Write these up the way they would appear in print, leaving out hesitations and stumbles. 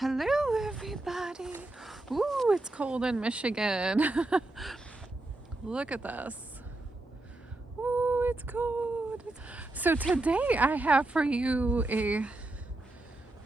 Hello everybody. Ooh, it's cold in Michigan. Look at this. Ooh, it's cold. So today I have for you a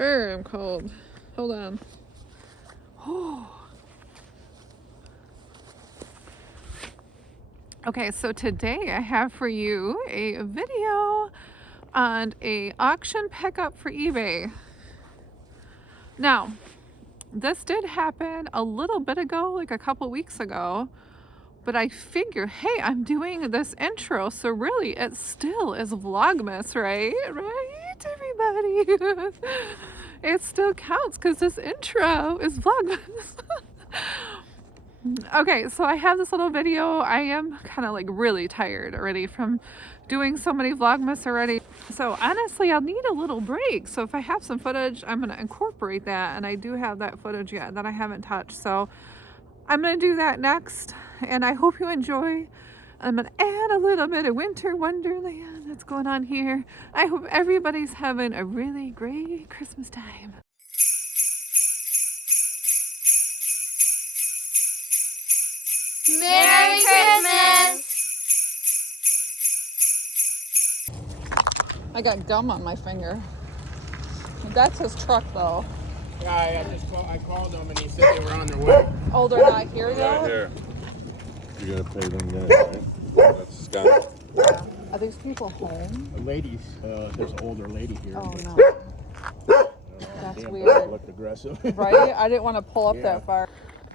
I'm cold. Hold on. Oh. Okay, so today I have for you a video on a auction pickup for eBay. Now, this did happen a little bit ago, like a couple weeks ago, but I figure, hey, I'm doing this intro, so really it still is Vlogmas, right? Right, everybody? It still counts because this intro is Vlogmas. Okay, so I have this little video. I am kind of like really tired already from doing so many Vlogmas already. So honestly, I'll need a little break. So if I have some footage, I'm going to incorporate that. And I do have that footage yet that I haven't touched. So I'm going to do that next. And I hope you enjoy. I'm going to add a little bit of winter wonderland that's going on here. I hope everybody's having a really great Christmas time. Merry Christmas! I got gum on my finger. That's his truck though. Yeah, I called them and he said they were on their way. Oh, they're not here yet? Right here. You gotta pay them guys, right? That's Scott. Yeah. Are these people home? The ladies, there's an older lady here. Oh but, no. That's damn, weird. Looked aggressive. Right? I didn't want to pull up Yeah. that far.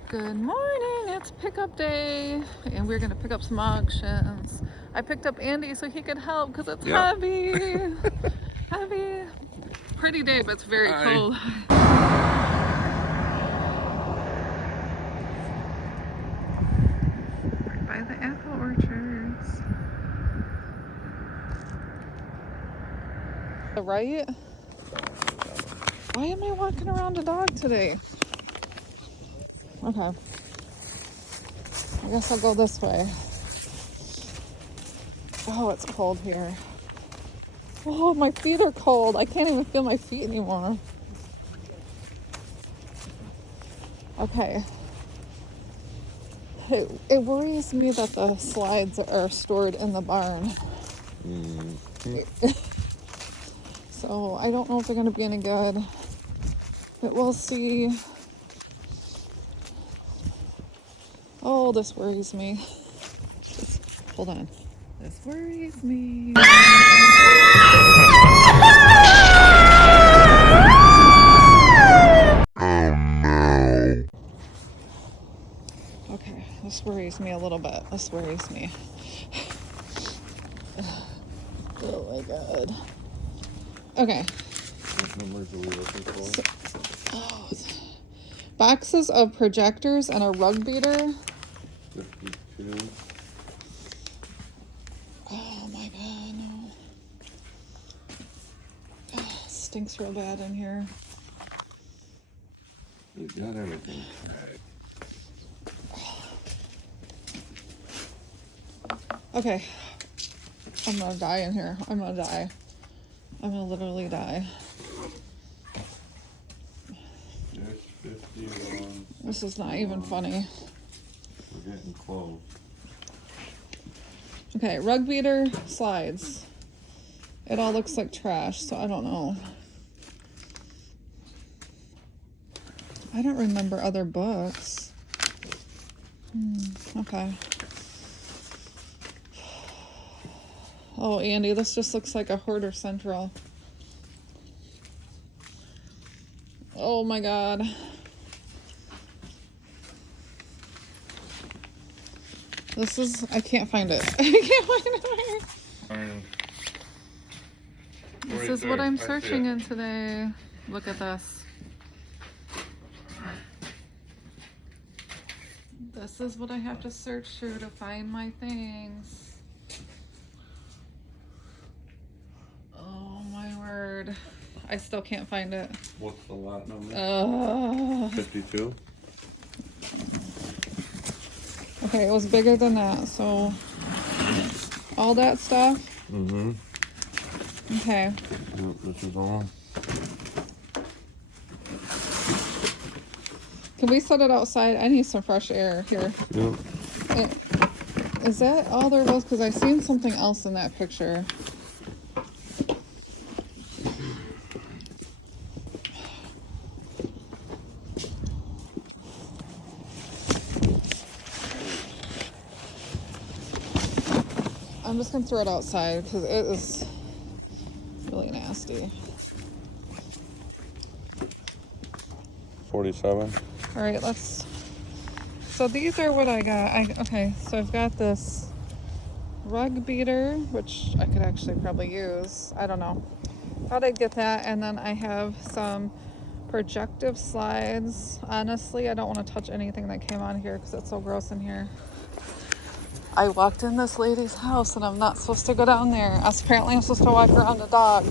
Good morning, it's pickup day, and we're gonna pick up some auctions. I picked up Andy so he could help because it's heavy. Heavy. Pretty day, but it's very cold. Right by the apple orchards. Right? Why am I walking around a dog today? Okay. I guess I'll go this way. Oh, it's cold here. Oh, my feet are cold. I can't even feel my feet anymore. Okay. It worries me that the slides are stored in the barn. So I don't know if they're going to be any good. But we'll see. Oh, this worries me. Hold on. This worries me. Okay, this worries me a little bit. This worries me. Oh my god. Okay. What numbers are we looking for? Boxes of projectors and a rug beater. 52. Oh my god, no. Oh, stinks real bad in here. You got everything. Okay. I'm gonna die in here. I'm gonna die. I'm gonna literally die. There's 51. This is not even funny. We're getting close. Okay, rug beater, slides. It all looks like trash, so I don't know. I don't remember other books. Okay. Oh, Andy, this just looks like a Hoarder Central. Oh my god. This is, I can't find it. I can't find it. This is what I'm searching in today. Look at this. This is what I have to search through to find my things. Oh my word. I still can't find it. What's the lot number? 52. Okay, it was bigger than that, so all that stuff. Mm-hmm. Okay. Yep, this is all. Can we set it outside? I need some fresh air here. Yep. Is that all there was? Because I seen something else in that picture. I'm just gonna throw it outside because it is really nasty. 47. All right, let's. So these are what I got. Okay, so I've got this rug beater, which I could actually probably use. I don't know. Thought I'd get that, and then I have some projective slides. Honestly, I don't want to touch anything that came on here because it's so gross in here. I walked in this lady's house and I'm not supposed to go down there. Apparently I'm supposed to walk around the dog.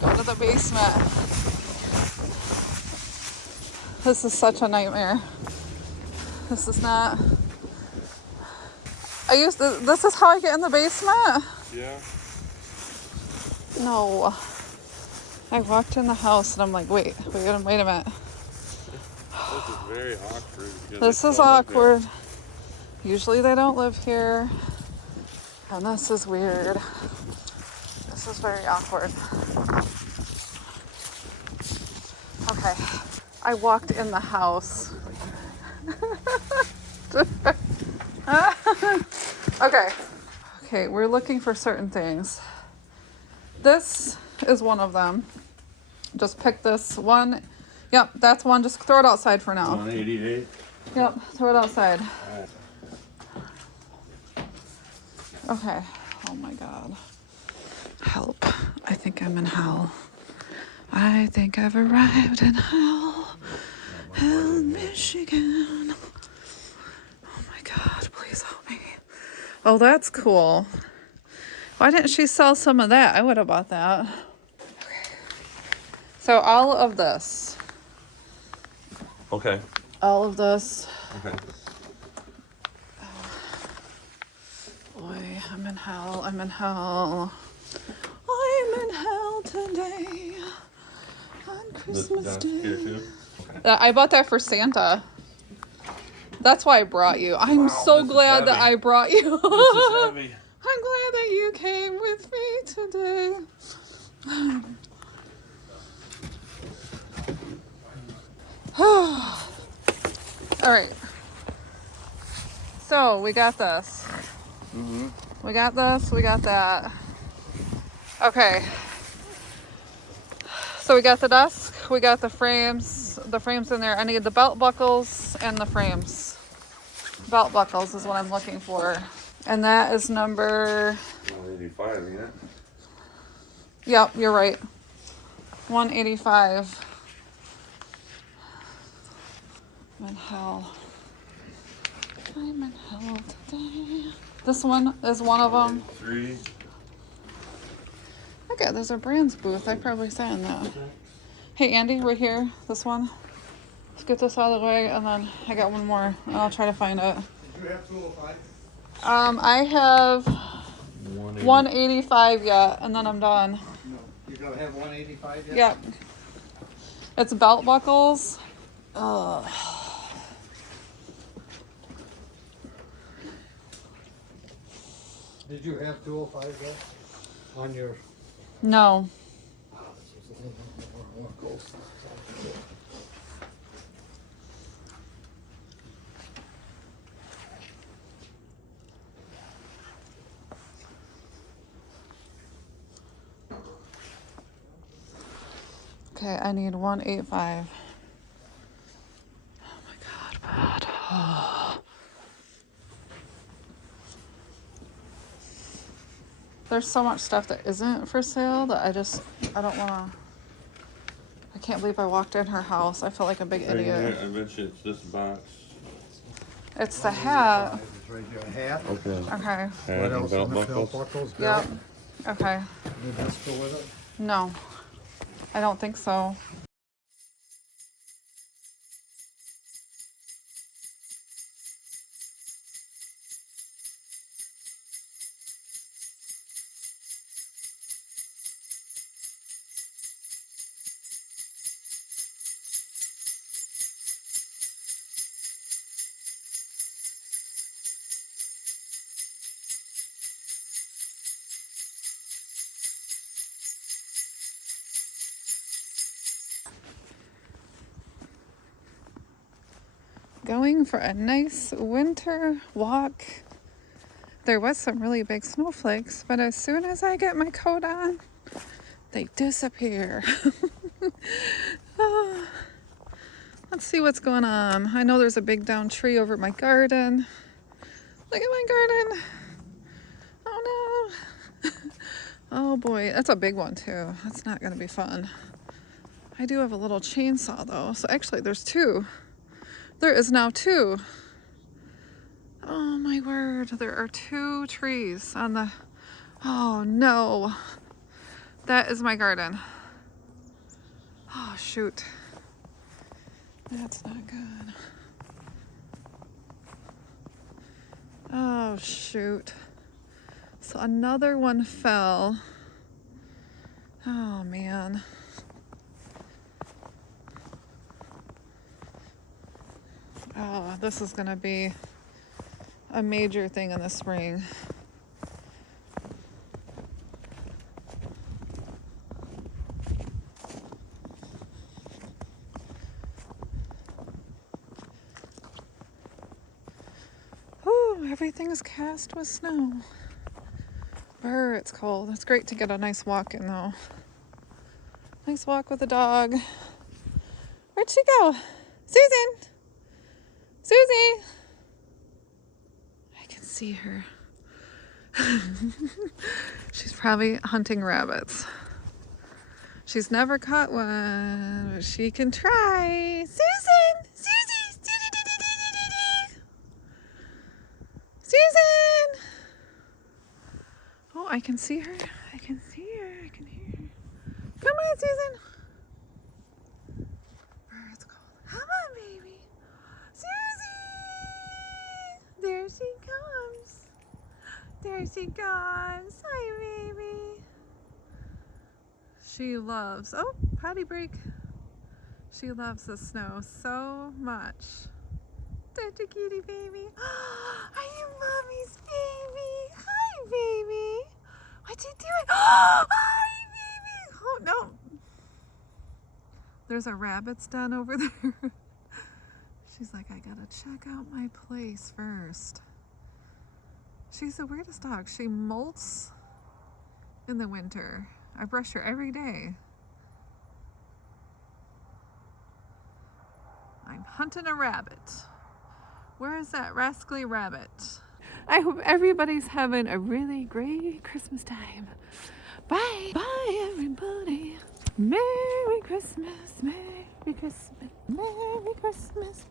Go to the basement. This is such a nightmare. This is not... This is how I get in the basement? Yeah. No. I walked in the house and I'm like, wait a minute. This is very awkward. This is awkward. Usually they don't live here. And this is weird. This is very awkward. Okay. I walked in the house. Okay, we're looking for certain things. This is one of them. Just pick this one. Yep, that's one. Just throw it outside for now. 188. Yep, throw it outside. Alright. Okay. Oh my God. Help. I think I'm in hell. I think I've arrived in hell. Hell, Michigan. Oh my God, please help me. Oh, that's cool. Why didn't she sell some of that? I would have bought that. Okay. So all of this. Okay. All of this. Okay. Boy, I'm in hell. I'm in hell. I'm in hell today. On Christmas Day. Here too? Okay. I bought that for Santa. That's why I brought you. I'm so glad that I brought you. This is heavy. I'm glad that you came with me today. All right. So we got this. We got this. We got that. Okay. So we got the desk. We got the frames. The frames in there. I need the belt buckles and the frames. Belt buckles is what I'm looking for. And that is number... 185, ain't it? Yep, you're right. 185. I'm in hell. I'm in hell today. This one is one of them. 3. Okay, there's a brands booth. I probably sat in that. Hey, Andy, right here. This one. Let's get this out of the way, and then I got one more. And I'll try to find it. Do you have 205? I have 185 yet, and then I'm done. No. You don't have 185 yet? Yep. It's belt buckles. Ugh. Did you have 205 yet? On your... No. Okay, I need 185. Oh my God, bud. Oh. There's so much stuff that isn't for sale that I don't want to. I can't believe I walked in her house. I feel like a big Right here, idiot. I bet you it's this box. It's the hat. It's right here. A hat? Okay. Okay. Hat What and else? belt Belt buckles. buckles? Yep. Okay. Did this go with it? No, I don't think so. going for a nice winter walk. There was some really big snowflakes, but as soon as I get my coat on, they disappear. Oh, let's see what's going on. I know there's a big down tree over my garden. Look at my garden. Oh no. Oh boy, that's a big one too. That's not gonna be fun. I do have a little chainsaw though. So actually there's two. There is now two. Oh my word, there are two trees on the, oh no. That is my garden. Oh shoot. That's not good. Oh shoot. So another one fell. Oh man. Oh, this is gonna be a major thing in the spring. Whew, everything's cast with snow. Brr, it's cold. It's great to get a nice walk in though. Nice walk with the dog. Where'd she go? Susan! Susie! I can see her. She's probably hunting rabbits. She's never caught one, but she can try. Susan! Susie! Susan! Oh, I can see her. I can see her. I can hear her. Come on, Susan. It's cold. Come on, baby. Susie! There she comes. There she comes. Hi, baby. She loves, oh, potty break. She loves the snow so much. Such a cutie baby. Are you mommy's baby? Hi, baby. What you doing? Hi, baby. Oh, no. There's a rabbit's den over there. She's like, I gotta check out my place first. She's the weirdest dog. She molts in the winter. I brush her every day. I'm hunting a rabbit. Where is that rascally rabbit? I hope everybody's having a really great Christmas time. Bye. Bye, everybody. Merry Christmas. Merry Christmas. Merry Christmas.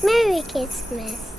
Merry Christmas.